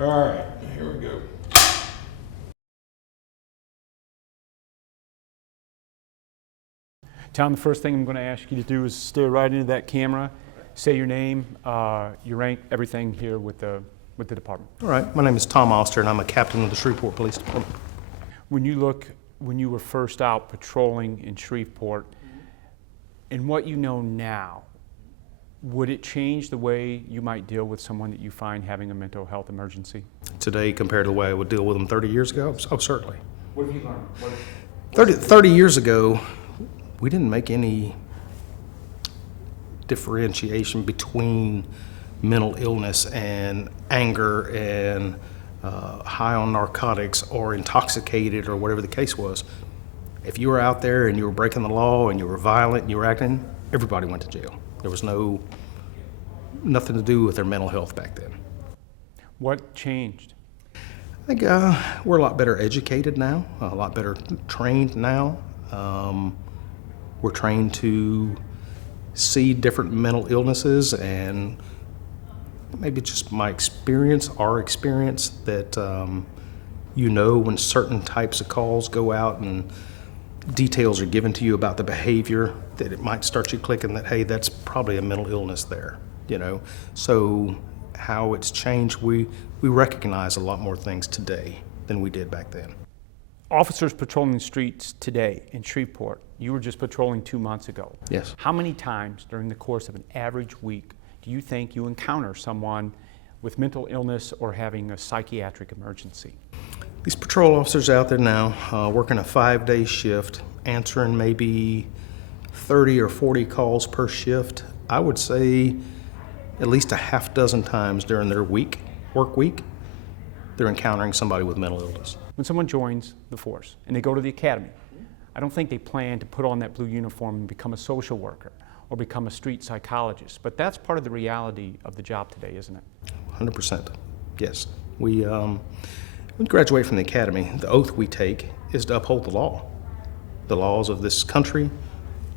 All right, here we go. Tom, the first thing I'm going to ask you to do is stare right into that camera, say your name, your rank, everything here with the department. All right, my name is Tom Oster, and I'm a captain of the Shreveport Police Department. When you were first out patrolling in Shreveport, and what you know now, would it change the way you might deal with someone that you find having a mental health emergency? Today, compared to the way I would deal with them 30 years ago, oh, certainly. What have you learned? 30 years ago, we didn't make any differentiation between mental illness and anger and high on narcotics or intoxicated or whatever the case was. If you were out there and you were breaking the law and you were violent and you were acting, everybody went to jail. There was nothing to do with their mental health back then. What changed? I think we're a lot better educated now, a lot better trained now. We're trained to see different mental illnesses, and maybe just my experience, our experience, that when certain types of calls go out and details are given to you about the behavior, that it might start you clicking that, hey, that's probably a mental illness there, So how it's changed, we recognize a lot more things today than we did back then. Officers patrolling the streets today in Shreveport, you were just patrolling 2 months ago. Yes. How many times during the course of an average week do you think you encounter someone with mental illness or having a psychiatric emergency? These patrol officers out there now working a 5-day shift, answering maybe 30 or 40 calls per shift. I would say at least a half dozen times during their work week, they're encountering somebody with mental illness. When someone joins the force and they go to the academy, I don't think they plan to put on that blue uniform and become a social worker or become a street psychologist, but that's part of the reality of the job today, isn't it? 100%, yes. We graduate from the academy. The oath we take is to uphold the laws of this country,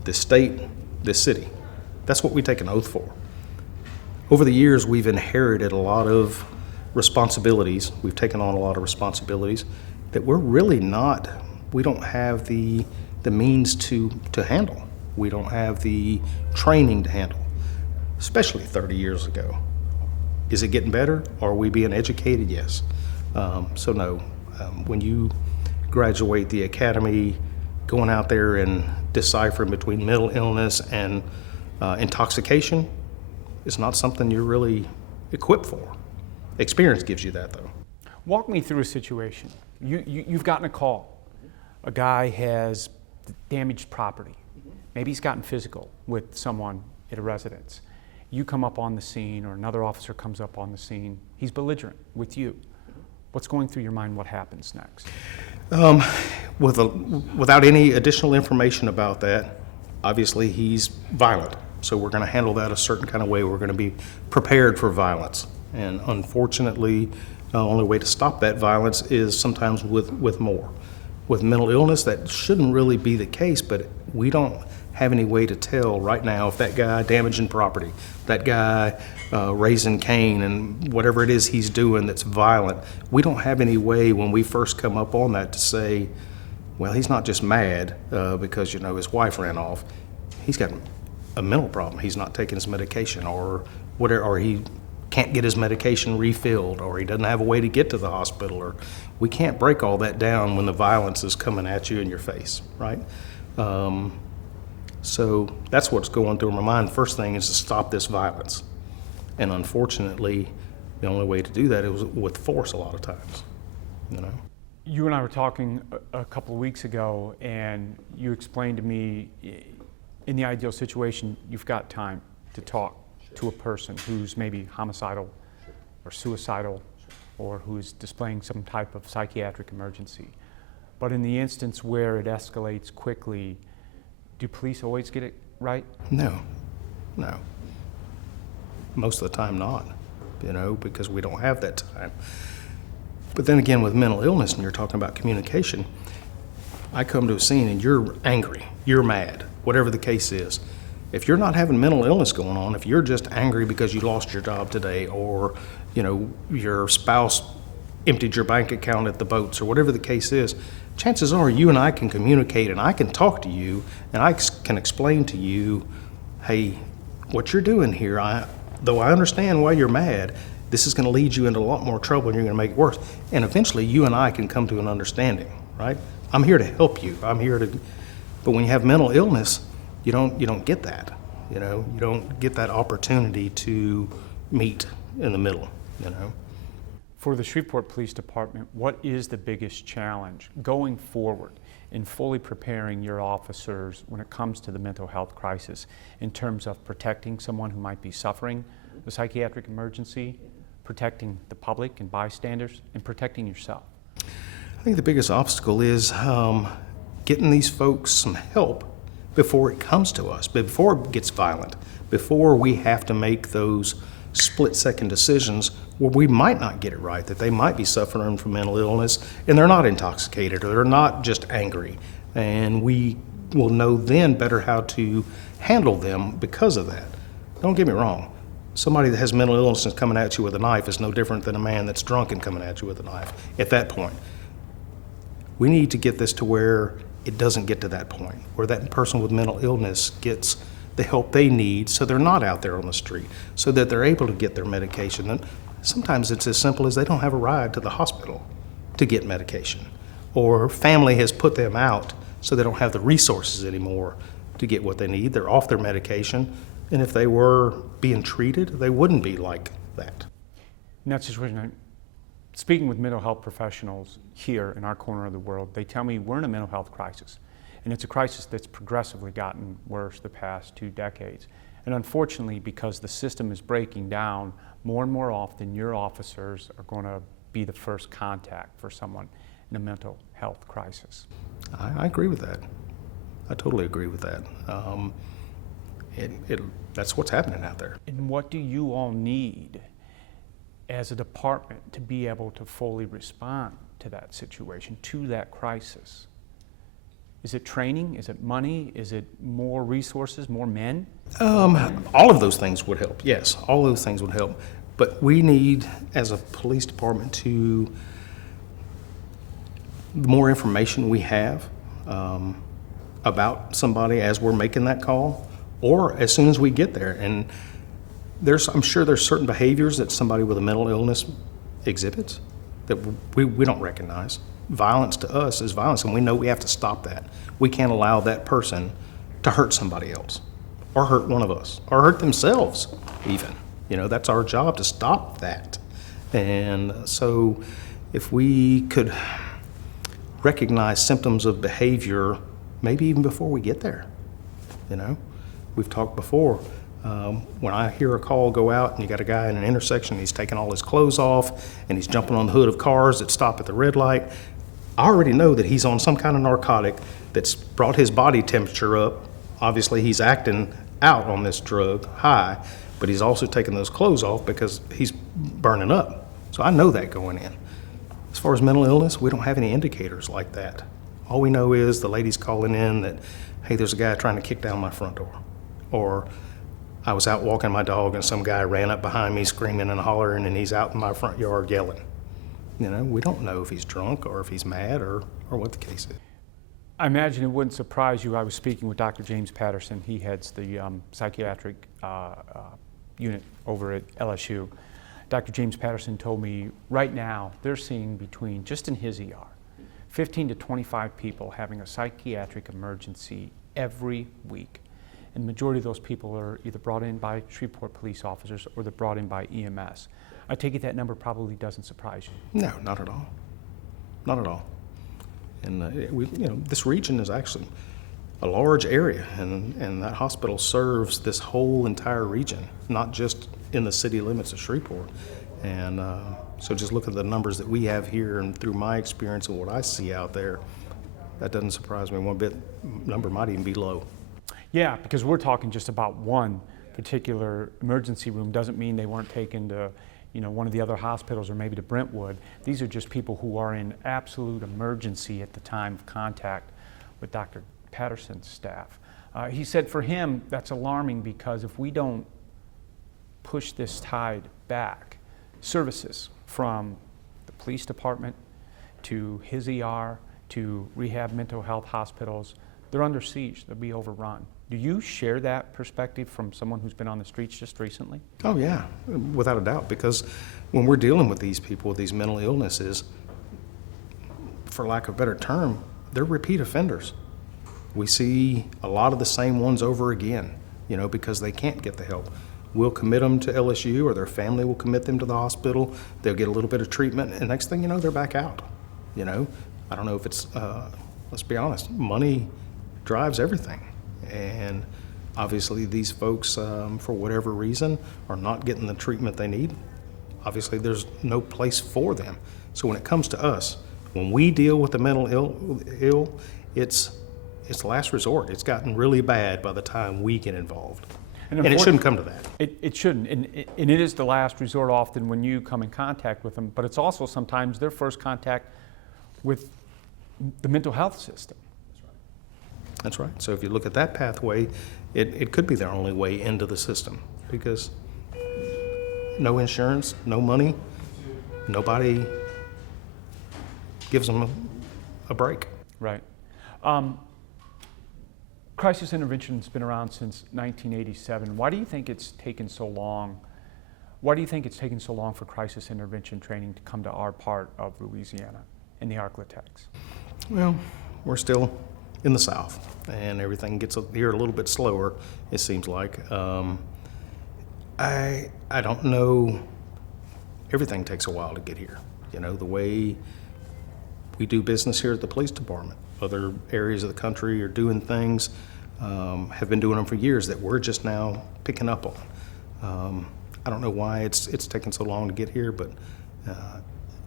this state, this city. That's what we take an oath for. Over the years, we've inherited a lot of responsibilities. We've taken on a lot of responsibilities that we don't have the means to handle. We don't have the training to handle, especially 30 years ago. Is it getting better? Are we being educated? Yes. When you graduate the academy, going out there and deciphering between mental illness and intoxication is not something you're really equipped for. Experience gives you that, though. Walk me through a situation. You've gotten a call. A guy has damaged property. Maybe he's gotten physical with someone at a residence. You come up on the scene, or another officer comes up on the scene. He's belligerent with you. What's going through your mind? What happens next? Without any additional information about that, obviously he's violent. So we're going to handle that a certain kind of way. We're going to be prepared for violence. And unfortunately, the only way to stop that violence is sometimes with more. With mental illness, that shouldn't really be the case, but we don't have any way to tell right now if that guy damaging property, that guy raising Cain and whatever it is he's doing that's violent, we don't have any way when we first come up on that to say, well, he's not just mad because his wife ran off. He's got a mental problem. He's not taking his medication or whatever, or he can't get his medication refilled, or he doesn't have a way to get to the hospital, or we can't break all that down when the violence is coming at you in your face, right? So that's what's going through my mind. First thing is to stop this violence. And unfortunately, the only way to do that is with force a lot of times, You and I were talking a couple of weeks ago, and you explained to me, in the ideal situation, you've got time to talk to a person who's maybe homicidal or suicidal or who's displaying some type of psychiatric emergency. But in the instance where it escalates quickly, do police always get it right? No. Most of the time not, because we don't have that time. But then again, with mental illness, and you're talking about communication, I come to a scene and you're angry, you're mad, whatever the case is. If you're not having mental illness going on, if you're just angry because you lost your job today or your spouse emptied your bank account at the boats or whatever the case is, chances are you and I can communicate and I can talk to you and I can explain to you, hey, what you're doing here, though I understand why you're mad, this is going to lead you into a lot more trouble and you're going to make it worse. And eventually you and I can come to an understanding, right? I'm here to help you. But when you have mental illness, you don't get that. You don't get that opportunity to meet in the middle, For the Shreveport Police Department, what is the biggest challenge going forward in fully preparing your officers when it comes to the mental health crisis in terms of protecting someone who might be suffering a psychiatric emergency, protecting the public and bystanders, and protecting yourself? I think the biggest obstacle is getting these folks some help before it comes to us, before it gets violent, before we have to make those split-second decisions where we might not get it right, that they might be suffering from mental illness and they're not intoxicated or they're not just angry. And we will know then better how to handle them because of that. Don't get me wrong. Somebody that has mental illness and coming at you with a knife is no different than a man that's drunk and coming at you with a knife at that point. We need to get this to where it doesn't get to that point, where that person with mental illness gets the help they need so they're not out there on the street, so that they're able to get their medication. And sometimes it's as simple as they don't have a ride to the hospital to get medication, or family has put them out so they don't have the resources anymore to get what they need. They're off their medication, and if they were being treated, they wouldn't be like that. In that situation, speaking with mental health professionals here in our corner of the world, they tell me we're in a mental health crisis. And it's a crisis that's progressively gotten worse the past 2 decades. And unfortunately, because the system is breaking down, more and more often your officers are going to be the first contact for someone in a mental health crisis. I agree with that. I totally agree with that. That's what's happening out there. And what do you all need as a department to be able to fully respond to that situation, to that crisis? Is it training? Is it money? Is it more resources, more men? All of those things would help, yes. All those things would help. But we need, as a police department, the more information we have about somebody as we're making that call, or as soon as we get there. And I'm sure there's certain behaviors that somebody with a mental illness exhibits that we don't recognize. Violence to us is violence, and we know we have to stop that. We can't allow that person to hurt somebody else, or hurt one of us, or hurt themselves even. That's our job, to stop that. And so if we could recognize symptoms of behavior, maybe even before we get there. We've talked before, when I hear a call go out and you got a guy in an intersection, he's taking all his clothes off and he's jumping on the hood of cars that stop at the red light, I already know that he's on some kind of narcotic that's brought his body temperature up. Obviously he's acting out on this drug high, but he's also taking those clothes off because he's burning up. So I know that going in. As far as mental illness, we don't have any indicators like that. All we know is the lady's calling in that, hey, there's a guy trying to kick down my front door. Or I was out walking my dog and some guy ran up behind me screaming and hollering and he's out in my front yard yelling. We don't know if he's drunk or if he's mad or what the case is. I imagine it wouldn't surprise you. I was speaking with Dr. James Patterson. He heads the psychiatric unit over at LSU. Dr. James Patterson told me right now they're seeing between, just in his ER, 15 to 25 people having a psychiatric emergency every week. And the majority of those people are either brought in by Shreveport police officers or they're brought in by EMS. I take it that number probably doesn't surprise you. No, not at all. Not at all. And this region is actually a large area, and that hospital serves this whole entire region, not just in the city limits of Shreveport. And so just look at the numbers that we have here, and through my experience and what I see out there, that doesn't surprise me one bit. Number might even be low. Yeah, because we're talking just about one particular emergency room. Doesn't mean they weren't taken to one of the other hospitals or maybe to Brentwood. These are just people who are in absolute emergency at the time of contact with Dr. Patterson's staff. He said for him, that's alarming because if we don't push this tide back, services from the police department to his ER to rehab mental health hospitals. They're under siege, they'll be overrun. Do you share that perspective from someone who's been on the streets just recently? Oh yeah, without a doubt, because when we're dealing with these people with these mental illnesses, for lack of a better term, they're repeat offenders. We see a lot of the same ones over again, you know, because they can't get the help. We'll commit them to LSU, or their family will commit them to the hospital. They'll get a little bit of treatment, and next thing you know, they're back out. You know, I don't know if it's, let's be honest, money drives everything. And obviously these folks, for whatever reason, are not getting the treatment they need. Obviously there's no place for them. So when it comes to us, when we deal with the mental ill, it's last resort. It's gotten really bad by the time we get involved. And it shouldn't come to that. It shouldn't, and it is the last resort often when you come in contact with them, but it's also sometimes their first contact with the mental health system. That's right. So if you look at that pathway, it could be their only way into the system, because no insurance, no money, nobody gives them a break. Right. Crisis intervention's been around since 1987. Why do you think it's taken so long? Why do you think it's taken so long for crisis intervention training to come to our part of Louisiana in the Arklatex? Well, we're still in the South, and everything gets here a little bit slower, it seems like. I don't know. Everything takes a while to get here. You know, the way we do business here at the police department. Other areas of the country are doing things, have been doing them for years that we're just now picking up on. I don't know why it's taken so long to get here, but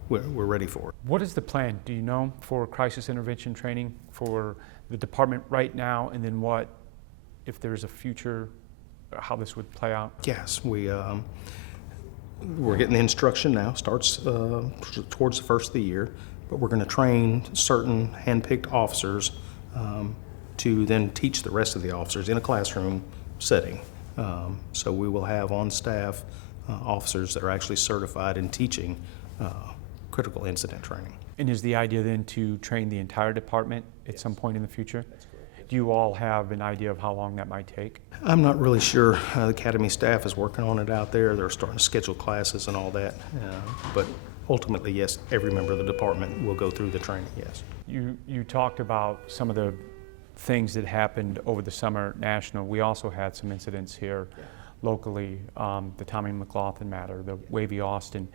we're ready for it. What is the plan, do you know, for crisis intervention training for the department right now, and then what, if there's a future, how this would play out? Yes, we're getting the instruction now, starts towards the first of the year, but we're going to train certain hand-picked officers to then teach the rest of the officers in a classroom setting. So we will have on staff officers that are actually certified in teaching critical incident training. And is the idea then to train the entire department at some point in the future? That's correct. Do you all have an idea of how long that might take? I'm not really sure. The academy staff is working on it out there. They're starting to schedule classes and all that. But ultimately, yes, every member of the department will go through the training, yes. You talked about some of the things that happened over the summer national. We also had some incidents here locally, the Tommy McLaughlin matter, the Wavy Austin.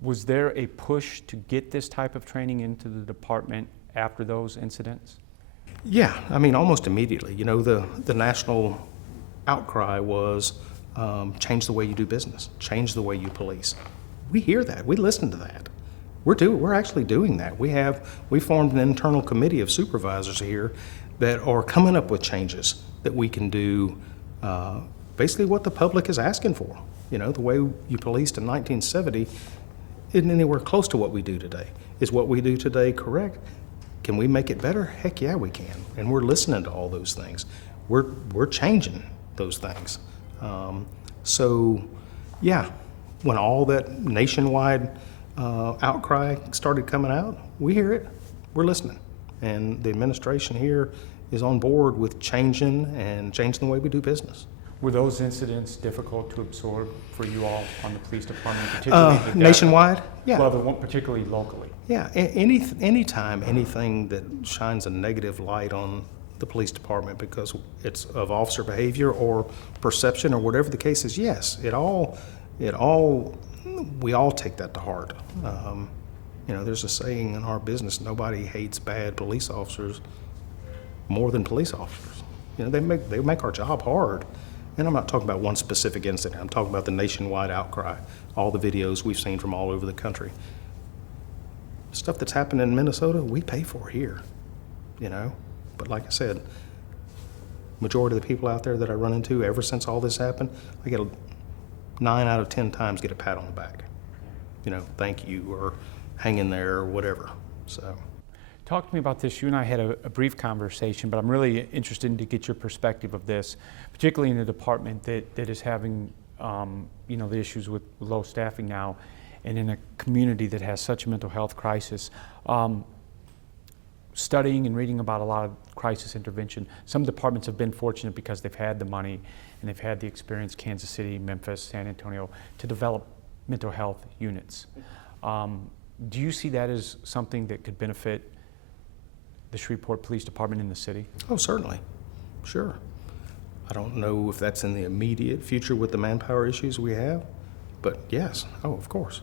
Was there a push to get this type of training into the department after those incidents? Yeah, I mean, almost immediately. You know, the national outcry was change the way you do business, change the way you police. We hear that, we listen to that. We're actually doing that. We formed an internal committee of supervisors here that are coming up with changes that we can do, basically what the public is asking for. You know, the way you policed in 1970 isn't anywhere close to what we do today. Is what we do today correct? Can we make it better? Heck yeah, we can. And we're listening to all those things. We're changing those things. So, yeah, when all that nationwide outcry started coming out, we hear it. We're listening. And the administration here is on board with changing the way we do business. Were those incidents difficult to absorb for you all on the police department, particularly nationwide? Yeah. Well, the one particularly locally. Yeah. Anytime anything that shines a negative light on the police department because it's of officer behavior or perception or whatever the case is, yes, we all take that to heart. You know, there's a saying in our business: nobody hates bad police officers more than police officers. You know, they make our job hard. And I'm not talking about one specific incident. I'm talking about the nationwide outcry, all the videos we've seen from all over the country. Stuff that's happened in Minnesota, we pay for here, you know. But like I said, majority of the people out there that I run into, ever since all this happened, I get 9 out of 10 times get a pat on the back. You know, thank you, or hang in there, or whatever, so. Talk to me about this. You and I had a brief conversation, but I'm really interested to get your perspective of this, particularly in the department that is having, you know, the issues with low staffing now. and in a community that has such a mental health crisis. Studying and reading about a lot of crisis intervention, some departments have been fortunate because they've had the money and they've had the experience, Kansas City, Memphis, San Antonio, to develop mental health units. Do you see that as something that could benefit the Shreveport Police Department in the city? Oh, certainly, sure. I don't know if that's in the immediate future with the manpower issues we have, but yes, oh, of course.